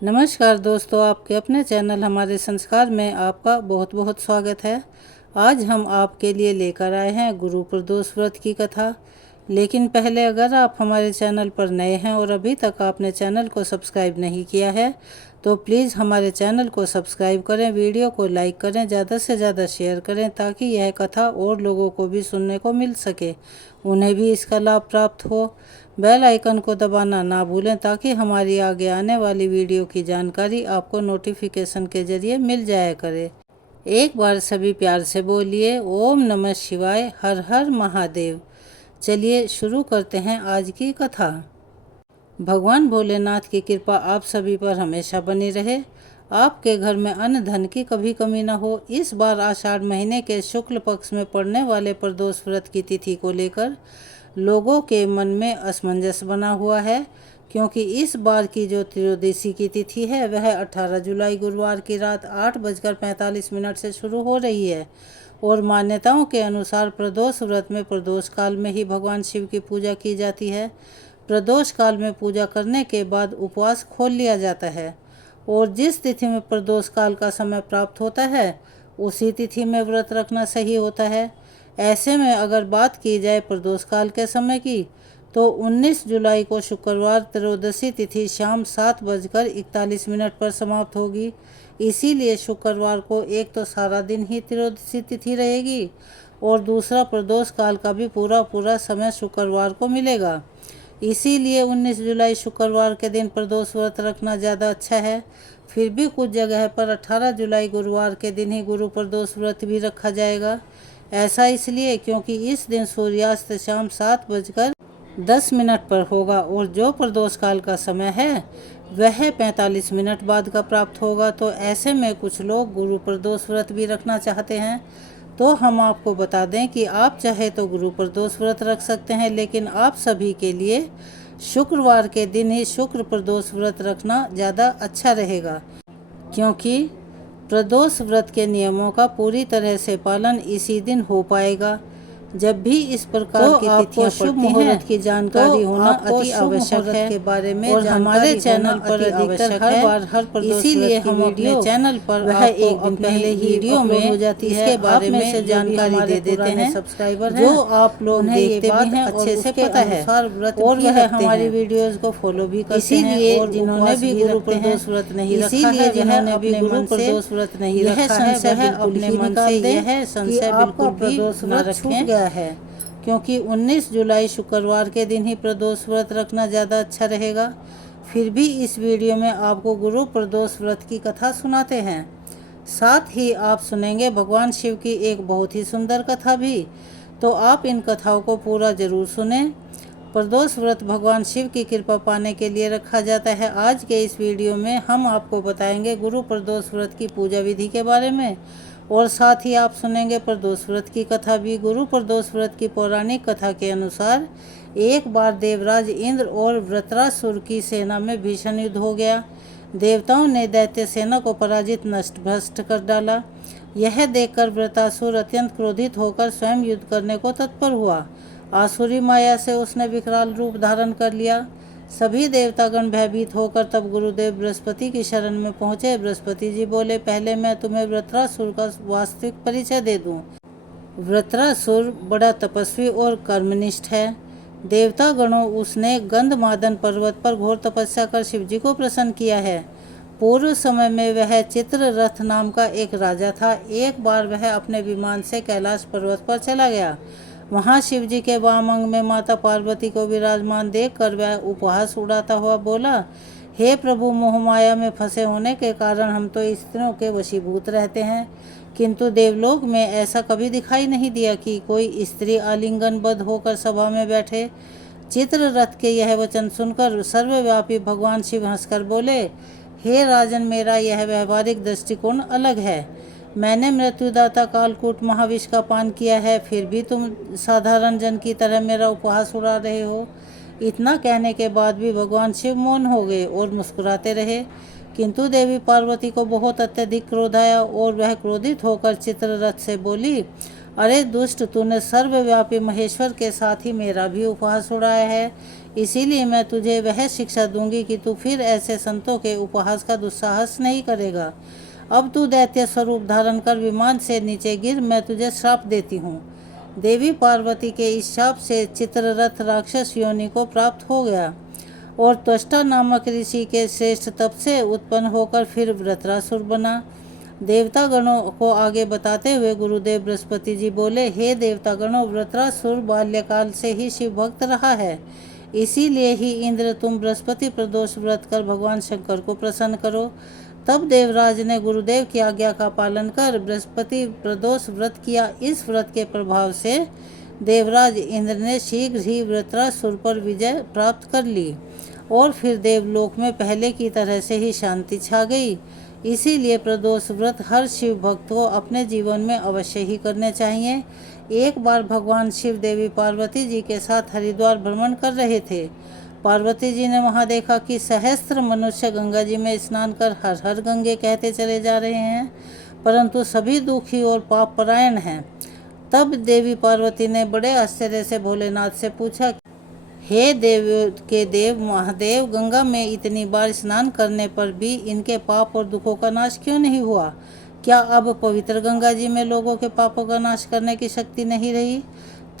नमस्कार दोस्तों, आपके अपने चैनल हमारे संस्कार में आपका बहुत बहुत स्वागत है। आज हम आपके लिए लेकर आए हैं गुरु प्रदोष व्रत की कथा। लेकिन पहले अगर आप हमारे चैनल पर नए हैं और अभी तक आपने चैनल को सब्सक्राइब नहीं किया है तो प्लीज़ हमारे चैनल को सब्सक्राइब करें, वीडियो को लाइक करें, ज़्यादा से ज़्यादा शेयर करें ताकि यह कथा और लोगों को भी सुनने को मिल सके, उन्हें भी इसका लाभ प्राप्त हो। बेल आइकन को दबाना ना भूलें ताकि हमारी आगे आने वाली वीडियो की जानकारी आपको नोटिफिकेशन के जरिए मिल जाया करे। एक बार सभी प्यार से बोलिए ओम नमः शिवाय, हर हर महादेव। चलिए शुरू करते हैं आज की कथा। भगवान भोलेनाथ की कृपा आप सभी पर हमेशा बनी रहे। आपके घर में अन्न धन की कभी कमी न हो। इस बार आषाढ़ महीने के शुक्ल पक्ष में पड़ने वाले प्रदोष व्रत की तिथि को लेकर लोगों के मन में असमंजस बना हुआ है, क्योंकि इस बार की जो त्रयोदशी की तिथि है वह 18 जुलाई गुरुवार की रात 8:45 से शुरू हो रही है और मान्यताओं के अनुसार प्रदोष व्रत में प्रदोष काल में ही भगवान शिव की पूजा की जाती है। प्रदोष काल में पूजा करने के बाद उपवास खोल लिया जाता है और जिस तिथि में प्रदोष काल का समय प्राप्त होता है उसी तिथि में व्रत रखना सही होता है। ऐसे में अगर बात की जाए प्रदोष काल के समय की तो 19 जुलाई को शुक्रवार त्रयोदशी तिथि शाम 7:41 पर समाप्त होगी। इसीलिए शुक्रवार को एक तो सारा दिन ही त्रयोदशी तिथि रहेगी और दूसरा प्रदोष काल का भी पूरा समय शुक्रवार को मिलेगा। इसीलिए 19 जुलाई शुक्रवार के दिन प्रदोष व्रत रखना ज़्यादा अच्छा है। फिर भी कुछ जगह पर 18 जुलाई गुरुवार के दिन ही गुरु प्रदोष व्रत भी रखा जाएगा। ऐसा इसलिए क्योंकि इस दिन सूर्यास्त शाम 7:10 पर होगा और जो प्रदोष काल का समय है वह 45 मिनट बाद का प्राप्त होगा। तो ऐसे में कुछ लोग गुरु प्रदोष व्रत भी रखना चाहते हैं। तो हम आपको बता दें कि आप चाहे तो गुरु प्रदोष व्रत रख सकते हैं, लेकिन आप सभी के लिए शुक्रवार के दिन ही शुक्र प्रदोष व्रत रखना ज़्यादा अच्छा रहेगा, क्योंकि प्रदोष व्रत के नियमों का पूरी तरह से पालन इसी दिन हो पाएगा। जब भी इस प्रकार की तिथियां शुभ मुहूर्त की जानकारी होना अति आवश्यक है के बारे में और हमारे चैनल पर अधिकतर हर बार हर प्रदोष इसीलिए हम अपने चैनल पर वह एक दिन पहले ही वीडियो में हो जाती है, इसके बारे में जानकारी दे देते हैं सब्सक्राइबर जो आप लोग देखते भी हैं अच्छे से पता है और वह हमारी वीडियोस को फॉलो भी करते हैं। इसीलिए जिन्होंने भी गुरु प्रदोष व्रत नहीं रखा है, जिन्होंने भी गुरु प्रदोष व्रत नहीं रखा है, वह अपने मन से यह संशय बिल्कुल भी न रखें है, क्योंकि 19 जुलाई शुक्रवार के दिन ही प्रदोष व्रत रखना ज़्यादा अच्छा रहेगा। फिर भी इस वीडियो में आपको गुरु प्रदोष व्रत की कथा सुनाते हैं, साथ ही आप सुनेंगे भगवान शिव की एक बहुत ही सुंदर कथा भी। तो आप इन कथाओं को पूरा जरूर सुने। प्रदोष व्रत भगवान शिव की कृपा पाने के लिए रखा जाता है। आज के इस वीडियो में हम आपको बताएंगे गुरु प्रदोष व्रत की पूजा विधि के बारे में और साथ ही आप सुनेंगे प्रदोष व्रत की कथा भी। गुरु प्रदोष व्रत की पौराणिक कथा के अनुसार एक बार देवराज इंद्र और वृत्रासुर की सेना में भीषण युद्ध हो गया। देवताओं ने दैत्य सेना को पराजित नष्ट भ्रष्ट कर डाला। यह देखकर वृत्रासुर अत्यंत क्रोधित होकर स्वयं युद्ध करने को तत्पर हुआ। आसुरी माया से उसने विकराल रूप धारण कर लिया। सभी देवतागण भयभीत होकर तब गुरुदेव बृहस्पति की शरण में पहुंचे। बृहस्पति जी बोले, पहले मैं तुम्हें वृत्रासुर का वास्तविक परिचय दे दूं। वृत्रासुर बड़ा तपस्वी और कर्मनिष्ठ है। देवतागणों उसने गंधमादन पर्वत पर घोर तपस्या कर शिवजी को प्रसन्न किया है। पूर्व समय में वह चित्ररथ नाम का एक राजा था। एक बार वह अपने विमान से कैलाश पर्वत पर चला गया। वहाँ शिवजी के वाम अंग में माता पार्वती को विराजमान देखकर वह उपहास उड़ाता हुआ बोला, हे प्रभु, मोहमाया में फंसे होने के कारण हम तो स्त्रियों के वशीभूत रहते हैं, किंतु देवलोक में ऐसा कभी दिखाई नहीं दिया कि कोई स्त्री आलिंगनबद्ध होकर सभा में बैठे। चित्ररथ के यह वचन सुनकर सर्वव्यापी भगवान शिव हंसकर बोले, हे राजन, मेरा यह व्यवहारिक दृष्टिकोण अलग है। मैंने मृत्युदाता कालकूट महाविष का पान किया है, फिर भी तुम साधारण जन की तरह मेरा उपहास उड़ा रहे हो। इतना कहने के बाद भी भगवान शिव मौन हो गए और मुस्कुराते रहे, किंतु देवी पार्वती को बहुत अत्यधिक क्रोध आया और वह क्रोधित होकर चित्ररथ से बोली, अरे दुष्ट, तूने सर्वव्यापी महेश्वर के साथ ही मेरा भी उपहास उड़ाया है। इसीलिए मैं तुझे वह शिक्षा दूंगी कि तू फिर ऐसे संतों के उपहास का दुस्साहस नहीं करेगा। अब तू दैत्य स्वरूप धारण कर विमान से नीचे गिर, मैं तुझे श्राप देती हूँ। देवी पार्वती के इस शाप से चित्ररथ राक्षस योनि को प्राप्त हो गया और त्वष्टा नामक ऋषि के श्रेष्ठ तप से उत्पन्न होकर फिर वृत्रासुर बना। देवता गणों को आगे बताते हुए गुरुदेव बृहस्पति जी बोले, हे देवता गणों, वृत्रासुर बाल्यकाल से ही शिव भक्त रहा है। इसीलिए ही इंद्र तुम बृहस्पति प्रदोष व्रत कर भगवान शंकर को प्रसन्न करो। तब देवराज ने गुरुदेव की आज्ञा का पालन कर बृहस्पति प्रदोष व्रत किया। इस व्रत के प्रभाव से देवराज इंद्र ने शीघ्र ही वृत्रासुर पर विजय प्राप्त कर ली और फिर देवलोक में पहले की तरह से ही शांति छा गई। इसीलिए प्रदोष व्रत हर शिव भक्त को अपने जीवन में अवश्य ही करने चाहिए। एक बार भगवान शिव देवी पार्वती जी के साथ हरिद्वार भ्रमण कर रहे थे। पार्वती जी ने वहां देखा कि सहस्त्र मनुष्य गंगा जी में स्नान कर हर हर गंगे कहते चले जा रहे हैं, परंतु सभी दुखी और पाप परायण हैं। तब देवी पार्वती ने बड़े आश्चर्य से भोलेनाथ से पूछा, हे देव के देव महादेव, गंगा में इतनी बार स्नान करने पर भी इनके पाप और दुखों का नाश क्यों नहीं हुआ? क्या अब पवित्र गंगा जी में लोगों के पापों का नाश करने की शक्ति नहीं रही?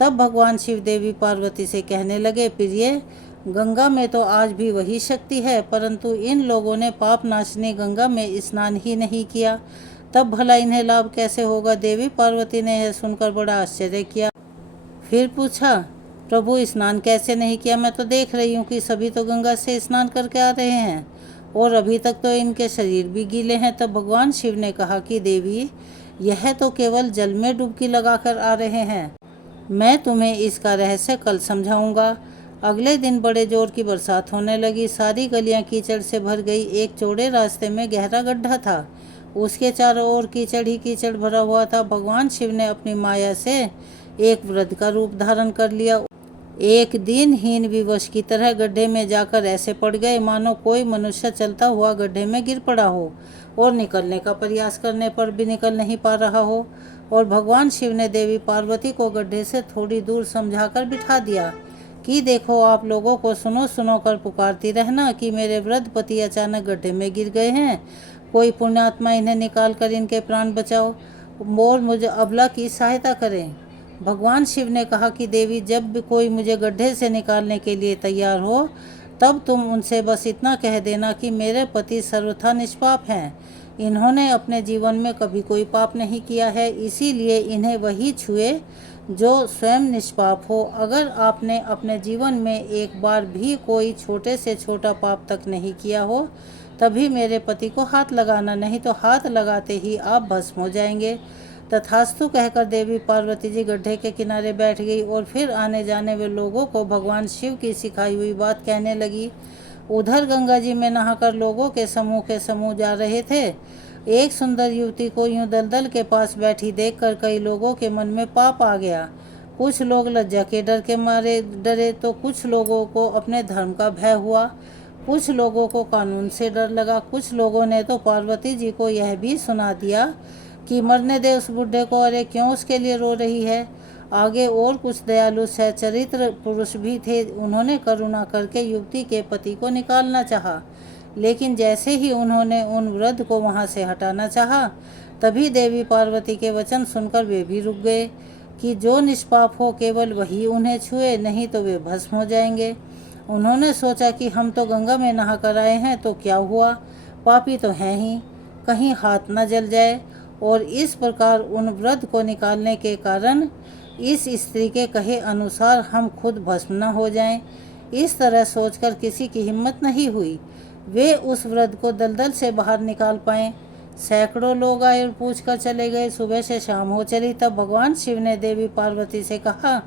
तब भगवान शिव देवी पार्वती से कहने लगे, प्रिय, गंगा में तो आज भी वही शक्ति है, परंतु इन लोगों ने पाप नाशनी गंगा में स्नान ही नहीं किया, तब भला इन्हें लाभ कैसे होगा? देवी पार्वती ने यह सुनकर बड़ा आश्चर्य किया। फिर पूछा, प्रभु, स्नान कैसे नहीं किया? मैं तो देख रही हूँ कि सभी तो गंगा से स्नान करके आ रहे हैं और अभी तक तो इनके शरीर भी गीले हैं। तब भगवान शिव ने कहा कि देवी, यह तो केवल जल में डुबकी लगाकर आ रहे हैं। मैं तुम्हें इसका रहस्य कल समझाऊंगा। अगले दिन बड़े जोर की बरसात होने लगी। सारी गलियां कीचड़ से भर गई। एक चौड़े रास्ते में गहरा गड्ढा था, उसके चारों ओर कीचड़ ही कीचड़ भरा हुआ था। भगवान शिव ने अपनी माया से एक वृद्ध का रूप धारण कर लिया। एक दिनहीन विवश की तरह गड्ढे में जाकर ऐसे पड़ गए मानो कोई मनुष्य चलता हुआ गड्ढे में गिर पड़ा हो और निकलने का प्रयास करने पर भी निकल नहीं पा रहा हो। और भगवान शिव ने देवी पार्वती को गड्ढे से थोड़ी दूर समझाकर बिठा दिया कि देखो, आप लोगों को सुनो सुनो कर पुकारती रहना कि मेरे वृद्ध पति अचानक गड्ढे में गिर गए हैं, कोई पुण्यात्मा इन्हें निकाल कर इनके प्राण बचाओ और मुझे अबला की सहायता करें। भगवान शिव ने कहा कि देवी, जब भी कोई मुझे गड्ढे से निकालने के लिए तैयार हो, तब तुम उनसे बस इतना कह देना कि मेरे पति सर्वथा निष्पाप हैं। इन्होंने अपने जीवन में कभी कोई पाप नहीं किया है, इसीलिए इन्हें वही छुए जो स्वयं निष्पाप हो। अगर आपने अपने जीवन में एक बार भी कोई छोटे से छोटा पाप तक नहीं किया हो, तभी मेरे पति को हाथ लगाना, नहीं तो हाथ लगाते ही आप भस्म हो जाएंगे। तथास्तु कहकर देवी पार्वती जी गड्ढे के किनारे बैठ गई और फिर आने जाने वाले लोगों को भगवान शिव की सिखाई हुई बात कहने लगी। उधर गंगा जी में नहाकर लोगों के समूह जा रहे थे। एक सुंदर युवती को यूं दलदल के पास बैठी देखकर कई लोगों के मन में पाप आ गया। कुछ लोग लज्जा के डर के मारे डरे, तो कुछ लोगों को अपने धर्म का भय हुआ, कुछ लोगों को कानून से डर लगा। कुछ लोगों ने तो पार्वती जी को यह भी सुना दिया कि मरने दे उस बुढ़े को, अरे क्यों उसके लिए रो रही है। आगे और कुछ दयालु सच्चरित्र पुरुष भी थे। उन्होंने करुणा करके युवती के पति को निकालना चाहा, लेकिन जैसे ही उन्होंने उन वृद्ध को वहां से हटाना चाहा, तभी देवी पार्वती के वचन सुनकर वे भी रुक गए कि जो निष्पाप हो केवल वही उन्हें छुए, नहीं तो वे भस्म हो जाएंगे। उन्होंने सोचा कि हम तो गंगा में नहा कर आए हैं, तो क्या हुआ, पापी तो हैं ही, कहीं हाथ न जल जाए। और इस प्रकार उन वृद्ध को निकालने के कारण इस स्त्री के कहे अनुसार हम खुद भस्म न हो जाएं। इस तरह सोचकर किसी की हिम्मत नहीं हुई वे उस वृद्ध को दलदल से बाहर निकाल पाएं। सैकड़ों लोग आए और पूछकर चले गए। सुबह से शाम हो चली। तब भगवान शिव ने देवी पार्वती से कहा,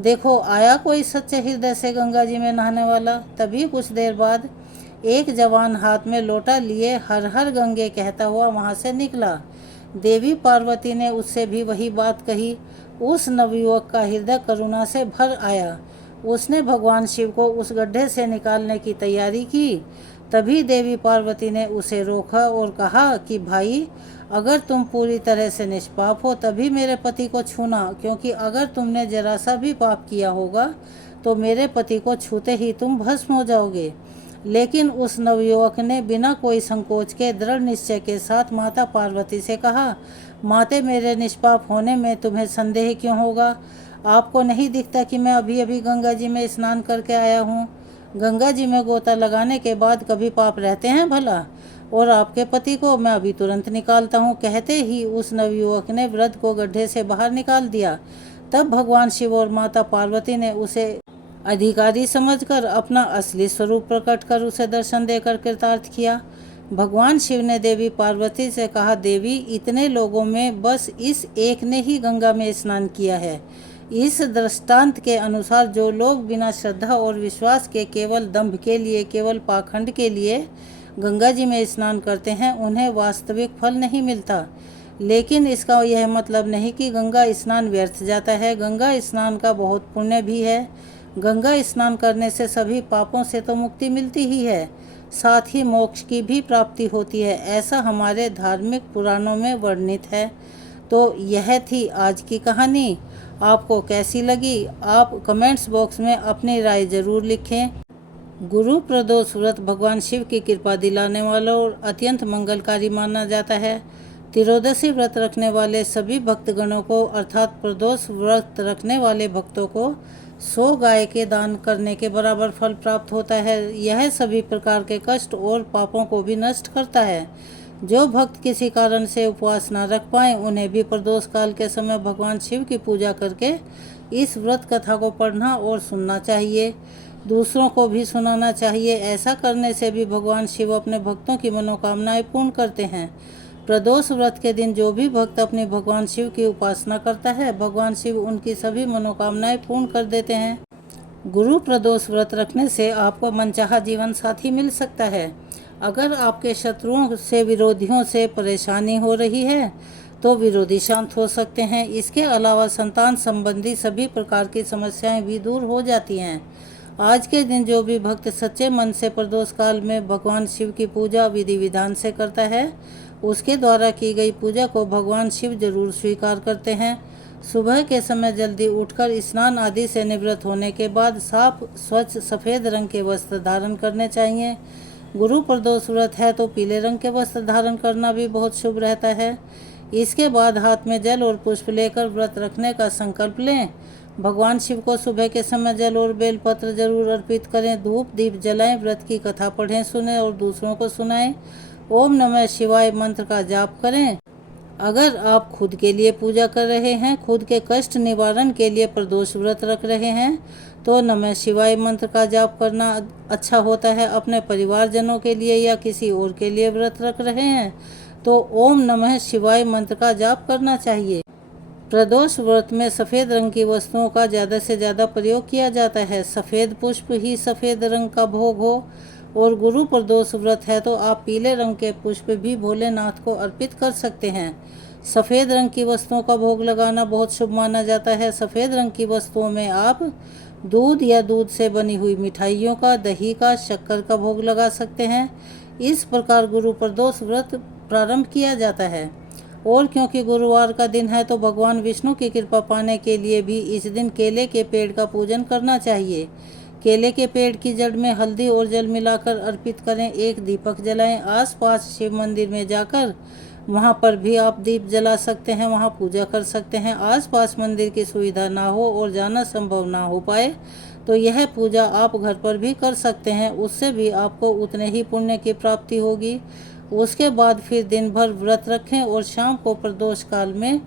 देखो, आया कोई सच्चे हृदय से गंगा जी में नहाने वाला। तभी कुछ देर बाद एक जवान हाथ में लोटा लिए हर हर गंगे कहता हुआ वहां से निकला। देवी पार्वती ने उससे भी वही बात कही। उस नवयुवक का हृदय करुणा से भर आया। उसने भगवान शिव को उस गड्ढे से निकालने की तैयारी की। तभी देवी पार्वती ने उसे रोका और कहा कि भाई, अगर तुम पूरी तरह से निष्पाप हो तभी मेरे पति को छूना, क्योंकि अगर तुमने जरा सा भी पाप किया होगा तो मेरे पति को छूते ही तुम भस्म हो जाओगे। लेकिन उस नवयुवक ने बिना कोई संकोच के दृढ़ निश्चय के साथ माता पार्वती से कहा, माते, मेरे निष्पाप होने में तुम्हें संदेह क्यों होगा? आपको नहीं दिखता कि मैं अभी अभी गंगा जी में स्नान करके आया हूँ? गंगा जी में गोता लगाने के बाद कभी पाप रहते हैं भला? और आपके पति को मैं अभी तुरंत निकालता हूँ। कहते ही उस नवयुवक ने वृद्ध को गड्ढे से बाहर निकाल दिया। तब भगवान शिव और माता पार्वती ने उसे अधिकारी समझकर अपना असली स्वरूप प्रकट कर उसे दर्शन देकर कृतार्थ किया। भगवान शिव ने देवी पार्वती से कहा, देवी, इतने लोगों में बस इस एक ने ही गंगा में स्नान किया है। इस दृष्टांत के अनुसार जो लोग बिना श्रद्धा और विश्वास के, केवल दंभ के लिए, केवल पाखंड के लिए गंगा जी में स्नान करते हैं, उन्हें वास्तविक फल नहीं मिलता। लेकिन इसका यह मतलब नहीं कि गंगा स्नान व्यर्थ जाता है। गंगा स्नान का बहुत पुण्य भी है। गंगा स्नान करने से सभी पापों से तो मुक्ति मिलती ही है, साथ ही मोक्ष की भी प्राप्ति होती है। ऐसा हमारे धार्मिक पुराणों में वर्णित है। तो यह थी आज की कहानी। आपको कैसी लगी? आप कमेंट्स बॉक्स में अपनी राय ज़रूर लिखें। गुरु प्रदोष व्रत भगवान शिव की कृपा दिलाने वाला और अत्यंत मंगलकारी माना जाता है। त्रियोदशी व्रत रखने वाले सभी भक्तगणों को, अर्थात प्रदोष व्रत रखने वाले भक्तों को 100 गाय के दान करने के बराबर फल प्राप्त होता है। यह सभी प्रकार के कष्ट और पापों को भी नष्ट करता है। जो भक्त किसी कारण से उपवास न रख पाए, उन्हें भी प्रदोष काल के समय भगवान शिव की पूजा करके इस व्रत कथा को पढ़ना और सुनना चाहिए। दूसरों को भी सुनाना चाहिए। ऐसा करने से भी भगवान शिव अपने भक्तों की मनोकामनाएं पूर्ण करते हैं। प्रदोष व्रत के दिन जो भी भक्त अपने भगवान शिव की उपासना करता है, भगवान शिव उनकी सभी मनोकामनाएं पूर्ण कर देते हैं। गुरु प्रदोष व्रत रखने से आपको मनचाहा जीवन साथी मिल सकता है। अगर आपके शत्रुओं से, विरोधियों से परेशानी हो रही है तो विरोधी शांत हो सकते हैं। इसके अलावा संतान संबंधी सभी प्रकार की समस्याएं भी दूर हो जाती हैं। आज के दिन जो भी भक्त सच्चे मन से प्रदोष काल में भगवान शिव की पूजा विधि विधान से करता है, उसके द्वारा की गई पूजा को भगवान शिव जरूर स्वीकार करते हैं। सुबह के समय जल्दी उठकर स्नान आदि से निवृत्त होने के बाद साफ स्वच्छ सफ़ेद रंग के वस्त्र धारण करने चाहिए। गुरु प्रदोष व्रत है तो पीले रंग के वस्त्र धारण करना भी बहुत शुभ रहता है। इसके बाद हाथ में जल और पुष्प लेकर व्रत रखने का संकल्प लें। भगवान शिव को सुबह के समय जल और बेलपत्र जरूर अर्पित करें। धूप दीप जलाएं, व्रत की कथा पढ़ें, सुने और दूसरों को सुनाएं। ओम नमः शिवाय मंत्र का जाप करें। अगर आप खुद के लिए पूजा कर रहे हैं, खुद के कष्ट निवारण के लिए प्रदोष व्रत रख रहे हैं, तो नमः शिवाय मंत्र का जाप करना अच्छा होता है। अपने परिवारजनों के लिए या किसी और के लिए व्रत रख रहे हैं तो ओम नमः शिवाय मंत्र का जाप करना चाहिए। प्रदोष व्रत में सफ़ेद रंग की वस्तुओं का ज़्यादा से ज़्यादा प्रयोग किया जाता है। सफ़ेद पुष्प ही सफ़ेद रंग का भोग हो। और गुरु प्रदोष व्रत है तो आप पीले रंग के पुष्प भी भोलेनाथ को अर्पित कर सकते हैं। सफ़ेद रंग की वस्तुओं का भोग लगाना बहुत शुभ माना जाता है। सफ़ेद रंग की वस्तुओं में आप दूध या दूध से बनी हुई मिठाइयों का, दही का, शक्कर का भोग लगा सकते हैं। इस प्रकार गुरु प्रदोष व्रत प्रारंभ किया जाता है। और क्योंकि गुरुवार का दिन है तो भगवान विष्णु की कृपा पाने के लिए भी इस दिन केले के पेड़ का पूजन करना चाहिए। केले के पेड़ की जड़ में हल्दी और जल मिलाकर अर्पित करें। एक दीपक जलाएं। आसपास शिव मंदिर में जाकर वहां पर भी आप दीप जला सकते हैं, वहां पूजा कर सकते हैं। आसपास मंदिर की सुविधा ना हो और जाना संभव ना हो पाए तो यह पूजा आप घर पर भी कर सकते हैं। उससे भी आपको उतने ही पुण्य की प्राप्ति होगी। उसके बाद फिर दिन भर व्रत रखें और शाम को प्रदोष काल में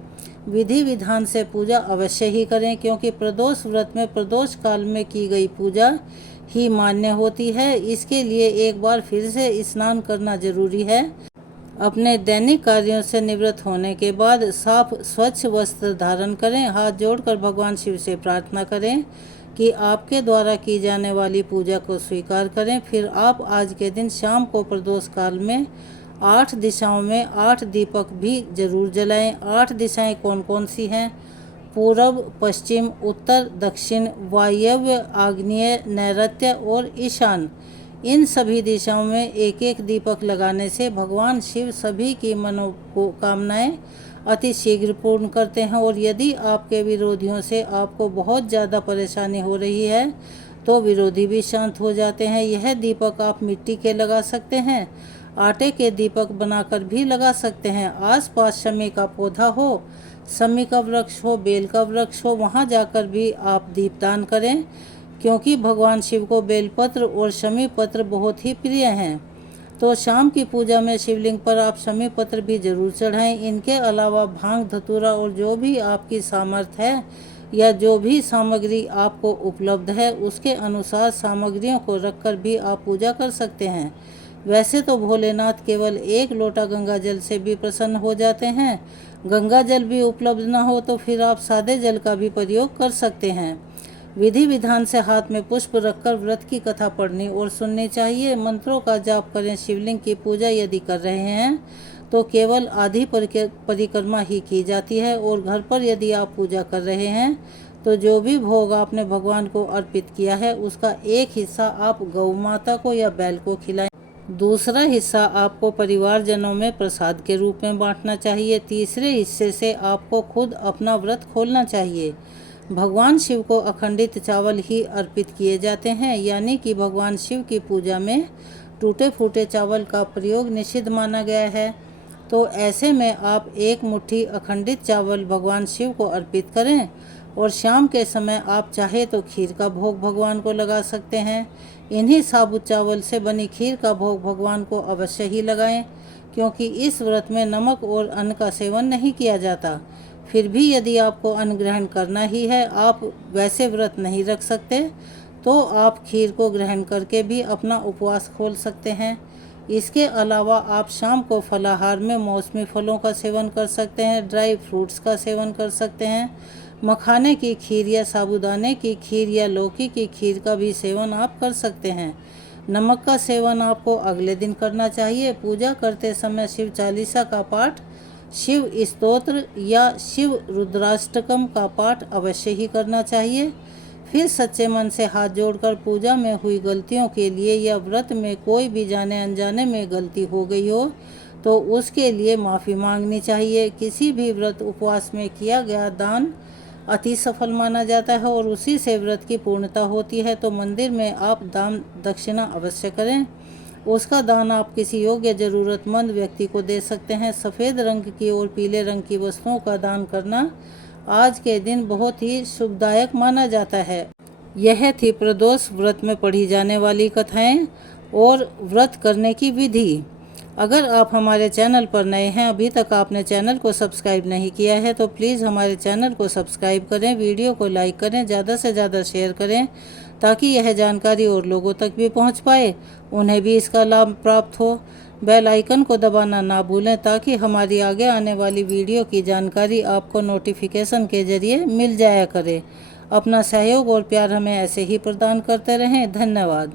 विधि विधान से पूजा अवश्य ही करें, क्योंकि प्रदोष व्रत में प्रदोष काल में की गई पूजा ही मान्य होती है। इसके लिए एक बार फिर से स्नान करना जरूरी है। अपने दैनिक कार्यों से निवृत्त होने के बाद साफ स्वच्छ वस्त्र धारण करें। हाथ जोड़कर भगवान शिव से प्रार्थना करें कि आपके द्वारा की जाने वाली पूजा को स्वीकार करें। फिर आप आज के दिन शाम को प्रदोष काल में 8 दिशाओं में 8 दीपक भी जरूर जलाएं। 8 दिशाएं कौन कौन सी हैं? पूर्व, पश्चिम, उत्तर, दक्षिण, वायव्य, आग्नेय, नैऋत्य और ईशान। इन सभी दिशाओं में एक एक दीपक लगाने से भगवान शिव सभी की मनोकामनाएं अति शीघ्र पूर्ण करते हैं। और यदि आपके विरोधियों से आपको बहुत ज़्यादा परेशानी हो रही है तो विरोधी भी शांत हो जाते हैं। यह दीपक आप मिट्टी के लगा सकते हैं, आटे के दीपक बनाकर भी लगा सकते हैं। आसपास शमी का पौधा हो, शमी का वृक्ष हो, बेल का वृक्ष हो, वहाँ जाकर भी आप दीपदान करें, क्योंकि भगवान शिव को बेलपत्र और शमी पत्र बहुत ही प्रिय हैं। तो शाम की पूजा में शिवलिंग पर आप शमी पत्र भी जरूर चढ़ाएं। इनके अलावा भांग, धतूरा और जो भी आपकी सामर्थ्य है या जो भी सामग्री आपको उपलब्ध है उसके अनुसार सामग्रियों को रखकर भी आप पूजा कर सकते हैं। वैसे तो भोलेनाथ केवल एक लोटा गंगा जल से भी प्रसन्न हो जाते हैं। गंगा जल भी उपलब्ध न हो तो फिर आप सादे जल का भी प्रयोग कर सकते हैं। विधि विधान से हाथ में पुष्प रखकर व्रत की कथा पढ़नी और सुननी चाहिए। मंत्रों का जाप करें। शिवलिंग की पूजा यदि कर रहे हैं तो केवल आधी परिक्रमा ही की जाती है। और घर पर यदि आप पूजा कर रहे हैं तो जो भी भोग आपने भगवान को अर्पित किया है उसका एक हिस्सा आप गौ माता को या बैल को खिलाएं। दूसरा हिस्सा आपको परिवारजनों में प्रसाद के रूप में बांटना चाहिए। तीसरे हिस्से से आपको खुद अपना व्रत खोलना चाहिए। भगवान शिव को अखंडित चावल ही अर्पित किए जाते हैं, यानी कि भगवान शिव की पूजा में टूटे फूटे चावल का प्रयोग निषिद्ध माना गया है। तो ऐसे में आप एक मुट्ठी अखंडित चावल भगवान शिव को अर्पित करें। और शाम के समय आप चाहे तो खीर का भोग भगवान को लगा सकते हैं। इन्हीं साबुत चावल से बनी खीर का भोग भगवान को अवश्य ही लगाएं, क्योंकि इस व्रत में नमक और अन्न का सेवन नहीं किया जाता। फिर भी यदि आपको अन्न ग्रहण करना ही है, आप वैसे व्रत नहीं रख सकते, तो आप खीर को ग्रहण करके भी अपना उपवास खोल सकते हैं। इसके अलावा आप शाम को फलाहार में मौसमी फलों का सेवन कर सकते हैं, ड्राई फ्रूट्स का सेवन कर सकते हैं। मखाने की खीर या साबूदाने की खीर या लौकी की खीर का भी सेवन आप कर सकते हैं। नमक का सेवन आपको अगले दिन करना चाहिए। पूजा करते समय शिव चालीसा का पाठ, शिव स्तोत्र या शिव रुद्राष्टकम का पाठ अवश्य ही करना चाहिए। फिर सच्चे मन से हाथ जोड़कर पूजा में हुई गलतियों के लिए या व्रत में कोई भी जाने अनजाने में गलती हो गई हो तो उसके लिए माफ़ी मांगनी चाहिए। किसी भी व्रत उपवास में किया गया दान अति सफल माना जाता है और उसी से व्रत की पूर्णता होती है। तो मंदिर में आप दान दक्षिणा अवश्य करें। उसका दान आप किसी योग्य ज़रूरतमंद व्यक्ति को दे सकते हैं। सफ़ेद रंग की और पीले रंग की वस्तुओं का दान करना आज के दिन बहुत ही शुभदायक माना जाता है। यह थी प्रदोष व्रत में पढ़ी जाने वाली कथाएं और व्रत करने की विधि। अगर आप हमारे चैनल पर नए हैं, अभी तक आपने चैनल को सब्सक्राइब नहीं किया है तो प्लीज़ हमारे चैनल को सब्सक्राइब करें, वीडियो को लाइक करें, ज़्यादा से ज़्यादा शेयर करें ताकि यह जानकारी और लोगों तक भी पहुंच पाए, उन्हें भी इसका लाभ प्राप्त हो। बेल आइकन को दबाना ना भूलें ताकि हमारी आगे आने वाली वीडियो की जानकारी आपको नोटिफिकेशन के ज़रिए मिल जाया करे। अपना सहयोग और प्यार हमें ऐसे ही प्रदान करते रहें। धन्यवाद।